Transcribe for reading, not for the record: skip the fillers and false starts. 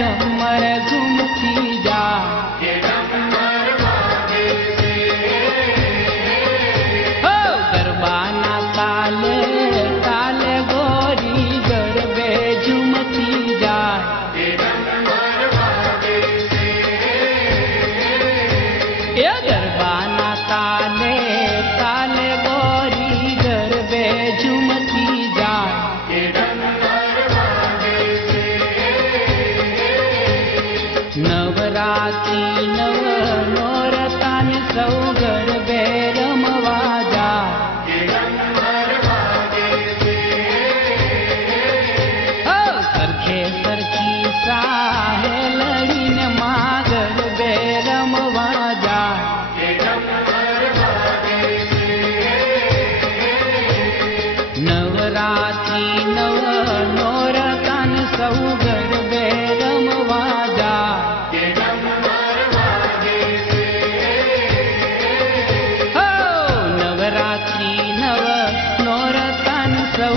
झमर झूमती जा हो गरबाना ताले ताले गोरी गरबे झूमती जा ये गरबाना ताले ताले गोरी गरबे झूमती जा नवरात्री नव नोरतान सौ गरबे रमवा जा हो सरखे सरखी साहेलड़ीने मां गरबे रमवा जा नवरात्री नव नोरतान सौ गरबे रमवा जा हो नवरात्री नव नोरतान सौ